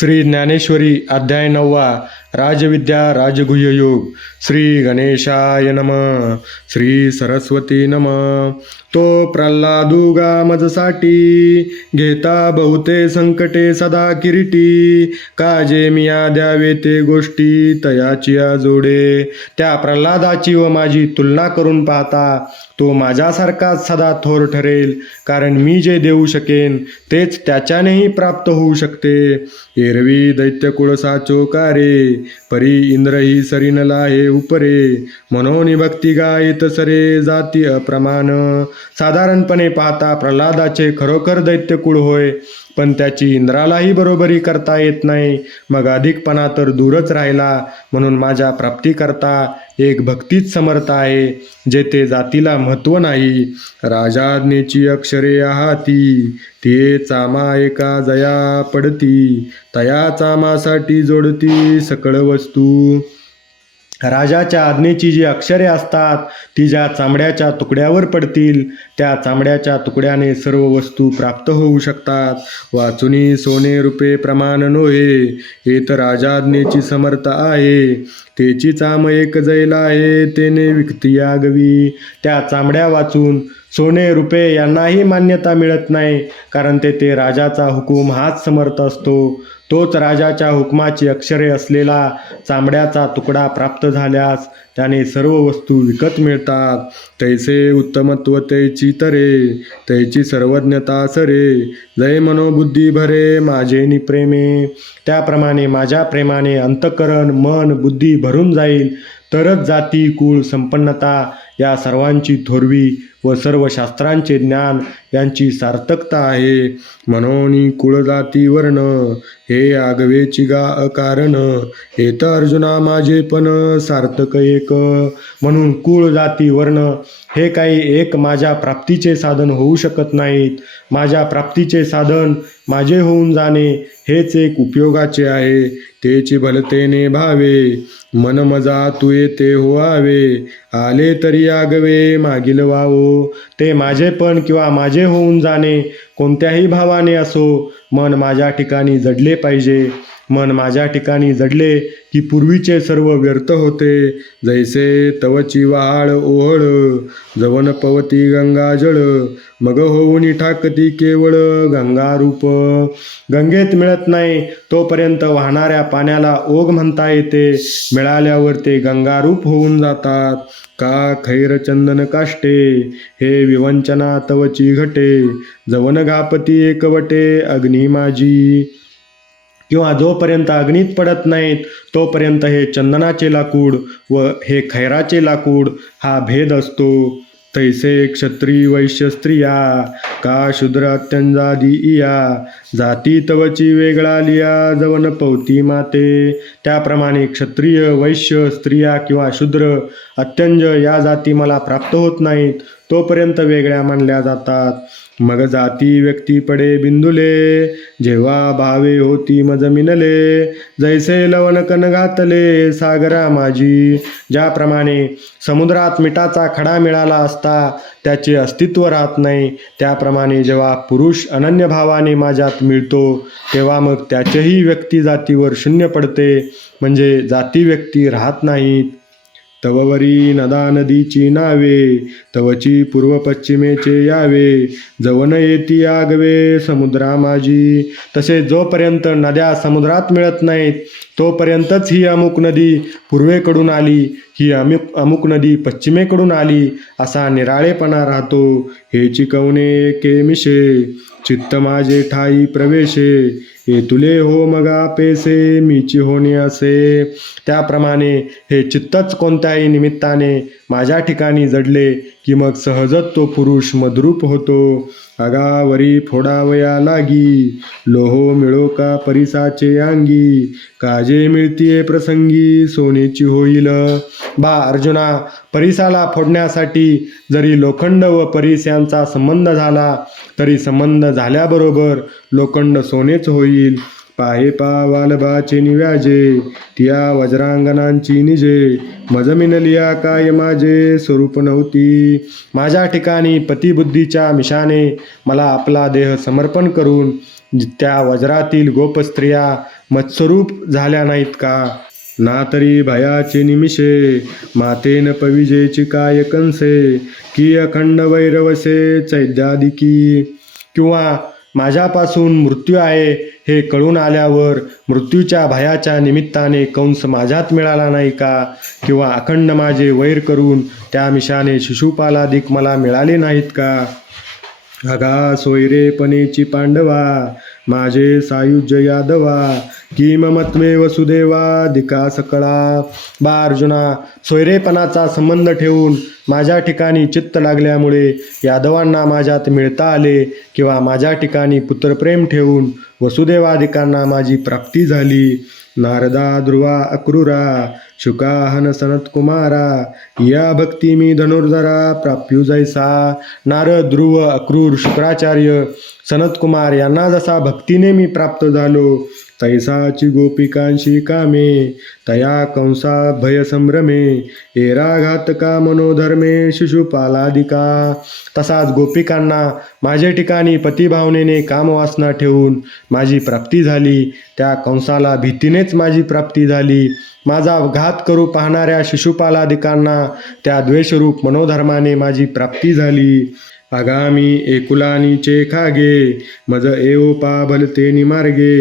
श्री ज्ञानेश्वरी अध्याय नववा राजविद्या राजगुह्य योग. श्री गणेशाय नम. श्री सरस्वती नम. तो प्रल्हादुगा मजसाठी घेता बहुते संकटे सदा किरीटी. काजे मिया द्यावे ते गोष्टी तयाची जोडे त्या प्रल्हादाची व माझी तुलना करून पाहता तो माझ्यासारखाच सदा थोर ठरेल. कारण मी जे देऊ शकेन तेच त्याच्यानेही प्राप्त होऊ शकते. एरवी दैत्य कुळसा चोकारे परी इंद्र ही सरीनला हे उपरे. मनोनिभक्ती गायत सरे जाती अप्रमाण साधारणपणे पाहता प्रल्हादाचे खरोखर दैत्यकुळ होय पण त्याची इंद्रालाही बरोबरी करता येत नाही. मग अधिकपणा तर दूरच राहिला म्हणून माझ्या प्राप्तीकरता एक भक्तीच समर्थ आहे जेथे जातीला महत्त्व नाही. राजाज्ञेची अक्षरे आहाती ते चामा एका जया पडती तया चामासाठी जोडती सकळ वस्तू. राजाच्या आज्ञेची जी अक्षरे असतात ती ज्या चामड्याच्या तुकड्यावर पडतील त्या चामड्याच्या तुकड्याने सर्व वस्तू प्राप्त होऊ शकतात. वाचुनी सोने रुपे प्रमाण नोहे हे तर राजाज्ञेची समर्थ आहे. तेची चाम एक जैला आहे तेने विकती गवी त्या चामड्या वाचून सोने रुपे यांनाही मान्यता मिळत नाही कारण तेथे राजाचा हुकूम हाच समर्थ असतो. तोच राजाच्या हुकमाची अक्षरे असलेला चामड्याचा तुकडा प्राप्त झाल्यास त्याने सर्व वस्तू विकत मिळतात. तैसे उत्तमत्व तैची तरे तैची सर्वज्ञता सरे. जय मनोबुद्धी भरे माझे निप्रेमे त्याप्रमाणे माझ्या प्रेमाने अंतकरण मन बुद्धी भरून जाईल. तरच जाती कुळ संपन्नता या सर्वांची थोरवी व सर्व शास्त्रांचे ज्ञान यांची सार्थकता आहे. म्हणून कुळजाती वर्ण हे आगवेची गा अकारण हे तर अर्जुना माझे पण सार्थक एक. म्हणून कुळ जाती वर्ण हे काही एक माझ्या प्राप्तीचे साधन होऊ शकत नाहीत. माझ्या प्राप्तीचे साधन माझे होऊन जाणे हेच एक उपयोगाचे आहे. तेची भलतेने भावे मन मजा तू येते होवावे. आले तरी आगवे मागील वावो. ते माझे पण किंवा माझे होऊन जाणे. कोणत्याही भावाने असो मन माझ्या ठिकाणी जडले पाहिजे. मन माझ्या ठिकाणी जडले की पूर्वीचे सर्व व्यर्थ होते. जैसे तवची वाळ ओहळ जवन पवती गंगा जळ मग होऊन ठाकती केवळ गंगा रूप. गंगेत मिळत नाही तोपर्यंत वाहणाऱ्या पाण्याला ओघ म्हणता येते. मिळाल्यावर ते गंगारूप होऊन जातात. का खैर चंदन काष्टे हे विवंचना तवची घटे. जवन घापती एकवटे अग्नी माझी. किंवा जोपर्यंत अग्नीत पडत नाहीत तोपर्यंत हे चंदनाचे लाकूड व हे खैराचे लाकूड हा भेद असतो. तैसे क्षत्री वैश्य स्त्रिया का शूद्र अत्यंजादी इया जाती तवची वेगळा लिया जवन पवती माते. त्याप्रमाणे क्षत्रिय वैश्य स्त्रिया किंवा शूद्र अत्यंज या जाती मला प्राप्त होत नाहीत तोपर्यंत वेगळ्या मानल्या जातात. मग जाती व्यक्ती पडे बिंदुले जेव्हा भावे होती मज मिनले जैसे लवणकन घातले सागरा माझी ज्याप्रमाणे समुद्रात मिठाचा खडा मिळाला असता त्याचे अस्तित्व राहत नाही. त्याप्रमाणे जेव्हा पुरुष अनन्य भावाने माझ्यात मिळतो तेव्हा मग त्याच्याही व्यक्ती जातीवर शून्य पडते. म्हणजे जाती व्यक्ती राहत नाहीत. तववरी नदा नदीची नावे तवची पूर्व पश्चिमेचे यावे. जवन येती आगवे समुद्रा माझी तसे जोपर्यंत नद्या समुद्रात मिळत नाहीत तोपर्यंतच ही अमुक नदी पूर्वेकडून आली. ही अमुक अमुक नदी पश्चिमेकडून आली असा निराळेपणा राहतो. हे चिकवणे के मिशे. चित्त माझे ठाई प्रवेशे. हे तुले हो मगा पेसे मीची होणे असे त्याप्रमाणे हे चित्तच कोणत्याही निमित्ताने माझ्या ठिकाणी जडले. की मग सहजच तो पुरुष मद्रूप होतो. अगावरी फोडावया लागी. लोहो मिळो का परिसाचे अंगी? काजे मिळतीये प्रसंगी? सोनेची होईल. बा अर्जुना परिसाला फोडण्यासाठी जरी लोखंड व परिस यांचा संबंध झाला तरी संबंध झाल्याबरोबर लोखंड सोनेच होईल. पाहे पा वालभाचे निव्याजे तिया वज्रांगणांची निजे. मजमिनलिया काय माझे स्वरूप नव्हती. माझ्या ठिकाणी पतिबुद्धीच्या मिशाने मला आपला देह समर्पण करून त्या वज्रातील गोपस्त्रिया मत्स्वरूप झाल्या नाहीत का? ना तरी भयाचे निमिषे मातेन पविजेची काय कंसे? की अखंड वैरवसे चैद्यादिकी किंवा माझ्यापासून मृत्यू आहे हे कळून आल्यावर मृत्यूच्या भयाच्या निमित्ताने कंस माझ्यात मिळाला नाही का? किंवा अखंड माझे वैर करून त्या मिशाने शिशुपालाधिक मला मिळाले नाहीत का? अगा सोयरेपणेची पांडवा माझे सायुज्य यादवा की ममत्वे वसुदेवा दिका सकळा. बा अर्जुना सोयरेपणाचा संबंध ठेवून माझ्या ठिकाणी चित्त लागल्यामुळे यादवांना माझ्यात मिळता आले किंवा माझ्या ठिकाणी पुत्रप्रेम ठेवून वसुदेवादिकांना माझी प्राप्ती झाली. नारदा ध्रुवा अक्रूरा शुकाहन सनत कुमारा या भक्ती मी धनुर्धरा प्राप्यू जैसा. नारद ध्रुव अक्रूर शुक्राचार्य सनत कुमार यांना जसा भक्तीने मी प्राप्त झालो तैसाची गोपिकांशी कामे तया कंसा भय संभ्रमे एराघातका मनोधर्मे शिशुपालादिका। तसाच गोपिकांना माझ्या ठिकाणी पतिभावनेने कामवासना ठेवून माझी प्राप्ती झाली. त्या कंसाला भीतीनेच माझी प्राप्ती झाली. माझा घात करू पाहणाऱ्या शिशुपालादिकांना त्या द्वेषरूप मनोधर्माने माझी प्राप्ती झाली. आगामी एकुलानीचे खागे मज एवपा भलते निमार्गे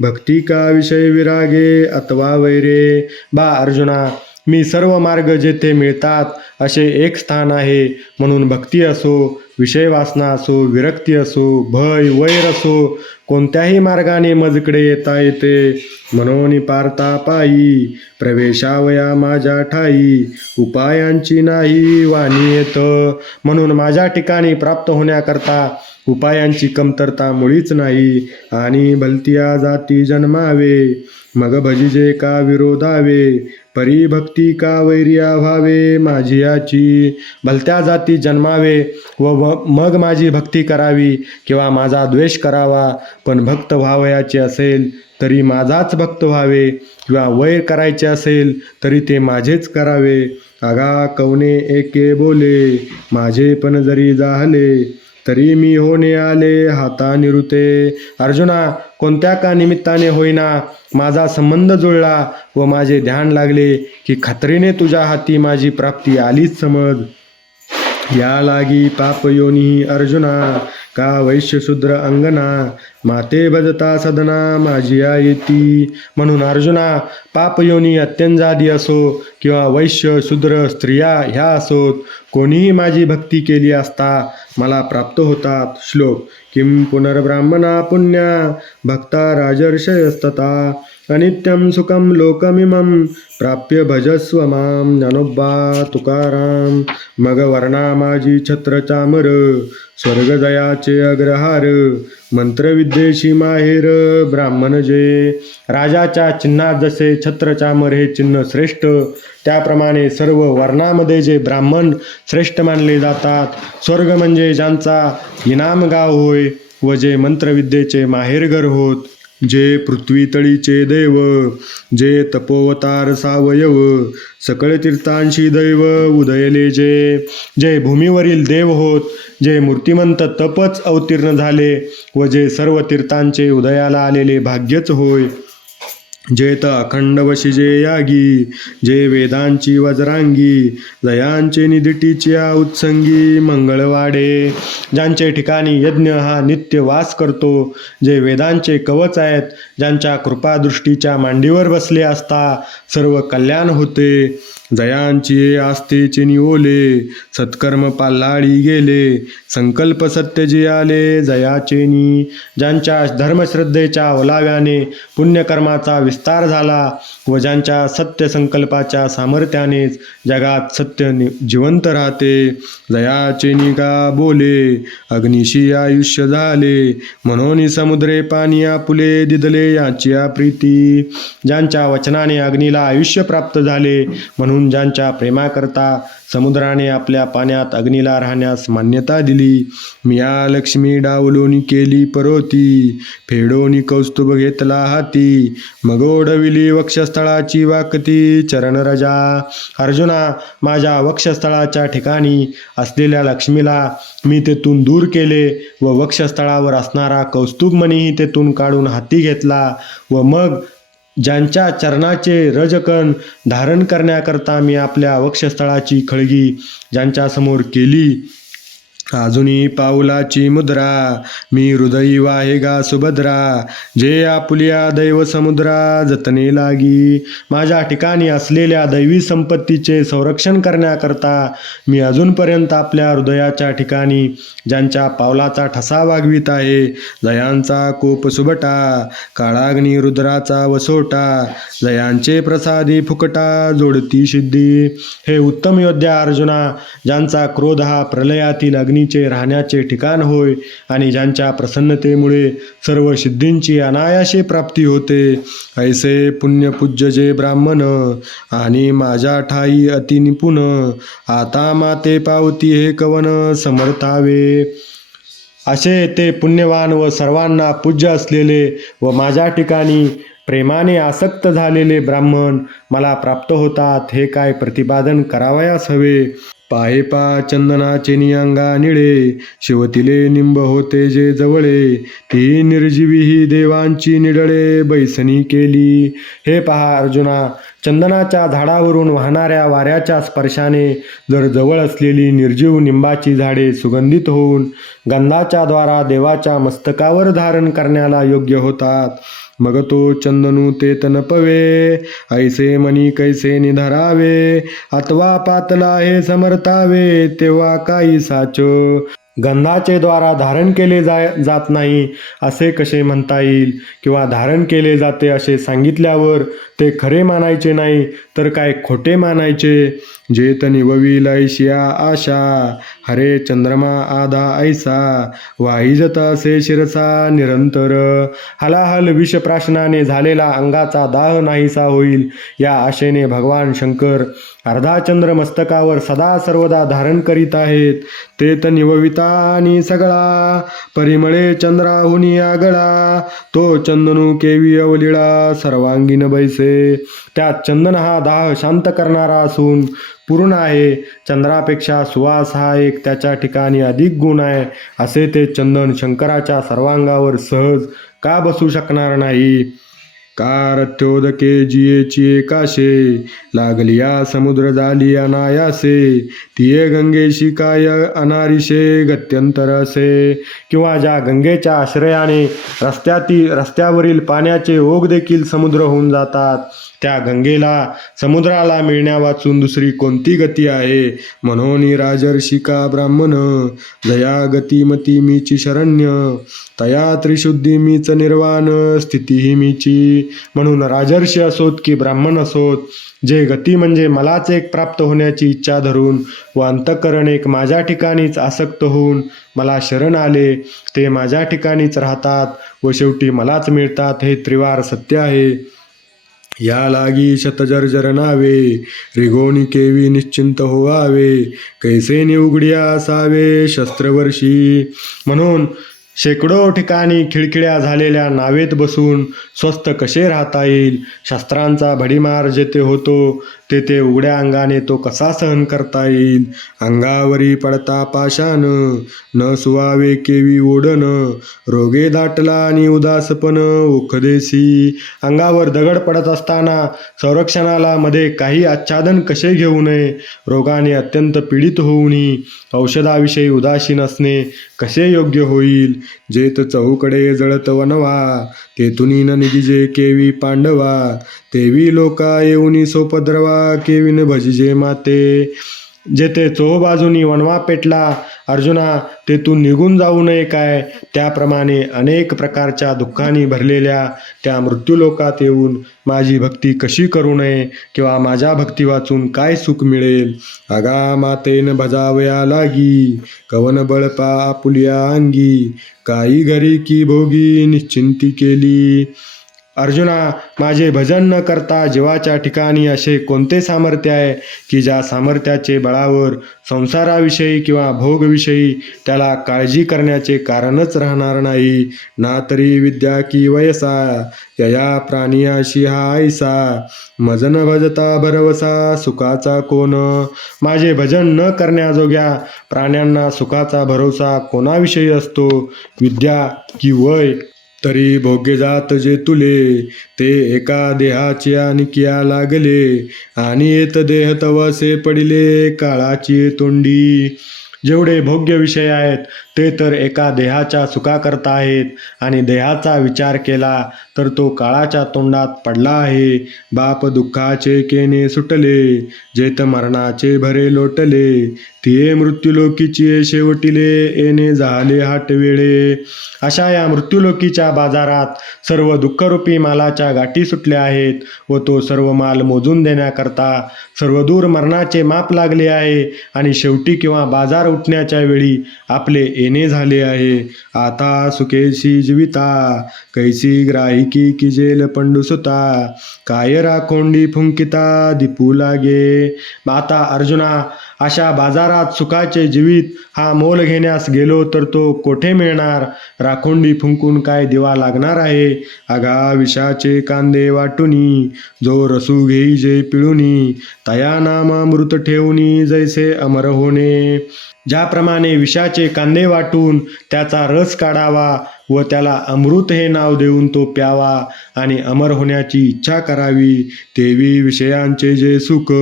भक्ती का विषय विरागे अथवा वैरे? बा अर्जुना मी सर्व मार्ग जेथे मिळतात असे एक स्थान आहे म्हणून भक्ती असो विषय वासना असो विरक्ती असो भय वैर असो कोणत्याही मार्गाने मजकडे येता येते. म्हणून पारता पायी प्रवेशावया माझ्या ठाई उपायांची नाही वाणी येत. म्हणून माझ्या ठिकाणी प्राप्त होण्याकरता उपायांची कमतरता मुळीच नाही. आणि भलतिया जाती जन्मावे मग भजिजे का विरोधावे परी भक्ती का वैर्या व्हावे माझी याची? भलत्या जाती जन्मावे व व- मग माझी भक्ती करावी किंवा माझा द्वेष करावा. पण भक्त व्हावयाचे असेल तरी माझाच भक्त व्हावे किंवा वैर करायचे असेल तरी ते माझेच करावे. आगा कवने एके बोले माझे पण जरी जाहले तरी मी होणे आले हाता निरुते अर्जुना कोणत्या का निमित्ताने होईना माझा संबंध जुळला व माझे ध्यान लागले की खात्रीने तुझ्या हाती माझी प्राप्ती आलीच समज. या लागी पाप योनी अर्जुना का वैश्यशूद्र अंगना? माते भजता सदना माझी आई ती. म्हणून अर्जुना पापयोनी अत्यंजादी असो किंवा वैश्य शूद्र स्त्रिया ह्या असोत. कोणीही माझी भक्ती केली असता मला प्राप्त होतात श्लोक. किं पुनर्ब्राह्मणा पुण्या? भक्ता राजर्षयस्तता अनित्यं सुखं लोकमिमं प्राप्य भजस्व मां ज्ञानोबा तुकाराम मग वर्णा माझी छत्र चामर स्वर्ग अग्रहार मंत्रविद्येशी माहेर ब्राह्मण जे राजाच्या चिन्हात जसे छत्र चामर हे चिन्ह श्रेष्ठ त्याप्रमाणे सर्व वर्णामध्ये जे ब्राह्मण श्रेष्ठ मानले जातात स्वर्ग म्हणजे ज्यांचा इनाम गाव होय व जे मंत्रविद्येचे माहेरघर होत जे पृथ्वीतळीचे देव जे तपोवतार सावयव सकळ तीर्थांशी दैव उदयले जे जे भूमीवरील देव होत जे मूर्तिमंत तपच अवतीर्ण झाले व जे सर्व तीर्थांचे उदयाला आलेले भाग्यच होय. जेत अखंड वशिजे यागी जे वेदांची वज्रांगी जयांचे निधिटीच्या उत्संगी मंगळवाडे. ज्यांचे ठिकाणी यज्ञ हा नित्य वास करतो जे वेदांचे कवच आहेत ज्यांच्या कृपादृष्टीच्या मांडीवर बसले असता सर्व कल्याण होते. जयांची आस्तेचे निओले सत्कर्म पाल्हाळी गेले संकल्प सत्य जे आले जयाचेनी ज्यांच्या धर्मश्रद्धेच्या ओलाव्याने पुण्यकर्माचा विस्तार झाला व ज्यांच्या सत्य संकल्पाच्या सामर्थ्यानेच जगात सत्य नि- जिवंत राहते. जयाचे निगा बोले अग्निशी आयुष्य झाले. म्हणून समुद्रे पाणी आपुले दिदले याची प्रीती. ज्यांच्या वचनाने अग्नीला आयुष्य प्राप्त झाले म्हणून ज्यांच्या प्रेमाकरता समुद्राने आपल्या पाण्यात अग्नीला राहण्यास मान्यता दिली. मिया लक्ष्मी डावलोनी केली परोती. फेडोनी कौस्तुभ घेतला हाती. मगोडविली वक्षस्थळाची वाकती. चरणरजा अर्जुना माझ्या वक्षस्थळाच्या ठिकाणी असलेल्या लक्ष्मीला मी तेथून दूर केले व वक्षस्थळावर असणारा कौस्तुभमणीही तेथून काढून हाती घेतला व मग ज्यांच्या चरणाचे रजकण धारण करण्याकरता मी आपल्या वक्षस्थळाची खळगी ज्यांच्यासमोर केली अजूनी पाऊलाची मुद्रा मी हृदयी वाहे गा सुभद्रा जे आपुलिया दैव समुद्रा जतने लागी. माझ्या ठिकाणी असलेल्या दैवी संपत्तीचे संरक्षण करण्याकरता मी अजूनपर्यंत आपल्या हृदयाच्या ठिकाणी ज्यांच्या पावलाचा ठसा वागवित आहे जयांचा कोप सुबटा काळाग्नी रुद्राचा वसोटा जयांचे प्रसादी फुकटा जोडती सिद्धी. हे उत्तम योद्धा अर्जुना ज्यांचा क्रोध हा प्रलयातील अग्नीचे राहण्याचे ठिकाण होय आणि ज्यांच्या प्रसन्नतेमुळे सर्व सिद्धींची अनायासे प्राप्ती होते. ऐसे पुण्यपूज्य जे ब्राह्मण आणि माझ्या ठाई अति निपुण आता माते पावती हे कवन समर्थावे. असे ते पुण्यवान व सर्वांना पूज्य असलेले व माझ्या ठिकाणी प्रेमाने आसक्त झालेले ब्राह्मण मला प्राप्त होतात हे काय प्रतिपादन करावयास हवे? पाहे पा चंदनाचे नियंगा निळे शिवतिले निंब होते जे जवळे. ती निर्जीवी ही देवांची निडळे बैसनी केली. हे पहा अर्जुना चंदनाच्या झाडावरून वाहणाऱ्या वाऱ्याच्या स्पर्शाने जर जवळ असलेली निर्जीव निंबाची झाडे सुगंधित होऊन गंधाच्या द्वारा देवाच्या मस्तकावर धारण करण्याला योग्य होतात. मग तो चंदनू ते तनपवे ऐसे मनी कैसे निधरावे अथवा पातला हे समर्थावे तेव्हा काही साच. गंधाचे द्वारा धारण केले जाय जात नाही असे कसे म्हणता येईल? किंवा धारण केले जाते असे सांगितल्यावर ते खरे मानायचे नाही तर काय खोटे मानायचे? जेतनी निवविल आशा हरे चंद्रमा आधा ऐसा वाहिजत असे शिरसा निरंतर. हलाहल विषप्राशनाने झालेला अंगाचा दाह नाहीसा होईल या आशेने भगवान शंकर अर्धा चंद्र मस्तकावर सदा सर्वदा धारण करीत आहेत. ते त निवविता आणि सगळा परिमळे चंद्राहुनी आगळा तो चंदनू केवी अवलिळा सर्वांगीण बैसे. त्यात चंदन हा दाह शांत करणारा असून पूर्ण आहे. चंद्रापेक्षा सुवास हा एक त्याच्या ठिकाणी अधिक गुण आहे. असे ते चंदन शंकराच्या सर्वांगावर सहज का बसू शकणार नाही? कारत्योदके जियेची एकाशे लागलिया समुद्र झाली अनायासे तिये गंगेशी काय अनारिशे गत्यंतर असे. किंवा ज्या गंगेच्या आश्रयाने रस्त्यातील रस्त्यावरील पाण्याचे ओघ देखील समुद्र होऊन जातात. त्या गंगेला समुद्राला मिळण्या वाचून दुसरी कोणती गती आहे? म्हणून राजर्षिका ब्राह्मण जया गतीमती मीची शरण्य तया त्रिशुद्धी मीच निर्वाण स्थितीही मीची. म्हणून राजर्षी असोत की ब्राह्मण असोत जे गती म्हणजे मलाच एक प्राप्त होण्याची इच्छा धरून व अंतकरण एक माझ्या ठिकाणीच आसक्त होऊन मला शरण आले. ते माझ्या ठिकाणीच राहतात व शेवटी मलाच मिळतात हे त्रिवार सत्य आहे. या लागी शतजर्जर नावे रिगोनी केवी निश्चिंत होवावे कैसे निउगड्या असावे शस्त्रवर्षी. म्हणून शेकडो ठिकाणी खिळखिळ्या झालेल्या नावेत बसून स्वस्त कसे राहता येईल? शस्त्रांचा भडीमार जेथे होतो तेथे उघड्या अंगाने तो कसा सहन करता येईल? अंगावरी पडता पाशान न सुवावे केवी ओढन रोगे दाटला आणि उदासपण ओखदेसी. अंगावर दगड पडत असताना संरक्षणाला मध्ये काही आच्छादन कसे घेऊ नये? रोगाने अत्यंत पीडित होऊनही औषधाविषयी उदासीन असणे कसे योग्य होईल? जेत चहूकडे जळत वनवा तेथून न निघिजे केवी पांडवा तेवी लोका येऊनी सोपद्रवा केवीन भजिजे माते. जेथे चोहबाजूनी वणवा पेटला अर्जुना तेथून निघून जाऊ नये काय? त्याप्रमाणे अनेक प्रकारच्या दुःखाने भरलेल्या त्या मृत्यूलोकात येऊन माझी भक्ती कशी करू नये किंवा माझ्या भक्ती वाचून काय सुख मिळेल? अगा मातेन भजावया लागी कवन बळपा आपुलिया अंगी काही घरी की भोगी निश्चिंती केली. अर्जुना माझे भजन न करता जीवाच्या ठिकाणी असे कोणते सामर्थ्य आहे की ज्या सामर्थ्याचे बळावर संसाराविषयी किंवा भोगविषयी त्याला काळजी करण्याचे कारणच राहणार नाही? ना तरी विद्या की वयसा यया प्राणियाशी हा ऐसा मजन भजता भरवसा सुखाचा कोण? माझे भजन न करण्याजोग्या प्राण्यांना सुखाचा भरोसा कोणाविषयी असतो? विद्या की वय? तरी भोग्य जात जे तुले ते एका देहाचे आणि किया लागले. आणि येत देह तवसे पडिले काळाची तोंडी. जेवढे भोग्य विषय आहेत ते तर एका देहाच्या सुखाकरता आहेत. आणि देहाचा विचार केला तर तो काळाच्या तोंडात पडला आहे. बाप दुःखाचे केने सुटले जेत मरणाचे भरे लोटले. ते मृत्यूलोकीची शेवटिले येणे झाले हाटवेळे अशा या मृत्यूलोकीच्या बाजारात सर्व दुःखरूपी मालाच्या गाठी सुटल्या आहेत व तो सर्व माल मोजून देण्याकरता सर्व दूर मरणाचे माप लागले आहे आणि शेवटी किंवा बाजार उठण्याच्या वेळी आपले येणे झाले आहे. आता सुखेशी जीविता कैसी ग्राहिकी किजेल पंडुसुता काय राखोंडी फुंकिता दिपू लागे. आता अर्जुना अशा बाजारात सुखाचे जीवित हा मोल घेण्यास गेलो तर तो कोठे मिळणार? राखोंडी फुंकून काय दिवा लागणार आहे? आगा विषाचे कांदे वाटुनी जो रसू घेई जे पिळुनी तया नामामृत ठेवणी जैसे अमर होणे. ज्याप्रमाणे विषाचे कांदे वाटून त्याचा रस काढावा व त्याला अमृत हे नाव देऊन तो प्यावा आणि अमर होण्याची इच्छा करावी. तेवी विषयांचे जे सुख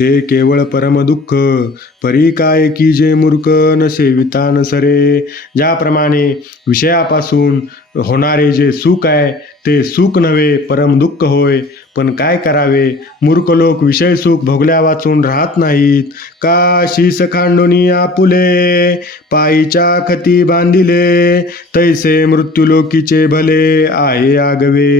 ते केवळ परमदुःख परी काय की जे मूर्ख नसे वितान सरे. ज्याप्रमाणे विषयापासून होणारे जे सुख आहे ते सुख नव्हे परम दुःख होय. पण काय करावे? मूर्ख लोक विषय सुख भोगल्या वाचून राहत नाहीत. का शीस खांडोनी आपुले पायीच्या खती बांधिले. तैसे मृत्यूलोकीचे भले आहे आगवे।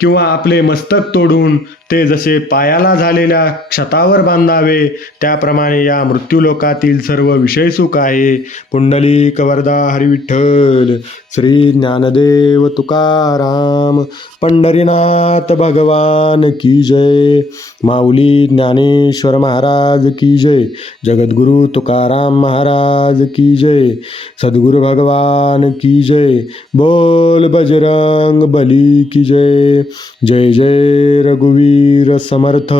किंवा आपले मस्तक तोडून ते जसे पायाला झालेल्या क्षतावर बांधावे त्याप्रमाणे या मृत्यूलोकातील सर्व विषय सुख आहे. पुंडली कवरदा हरिविठ्ठल श्री ज्ञानदेव तुकाराम पंढरीनाथ भगवान की जय. माऊली ज्ञानेश्वर महाराज की जय. जगद्गुरु तुकाराम महाराज की जय. सद्गुरु भगवान की जय. बोल बजरंग बली की जय. जय जय रघुवीर समर्थ।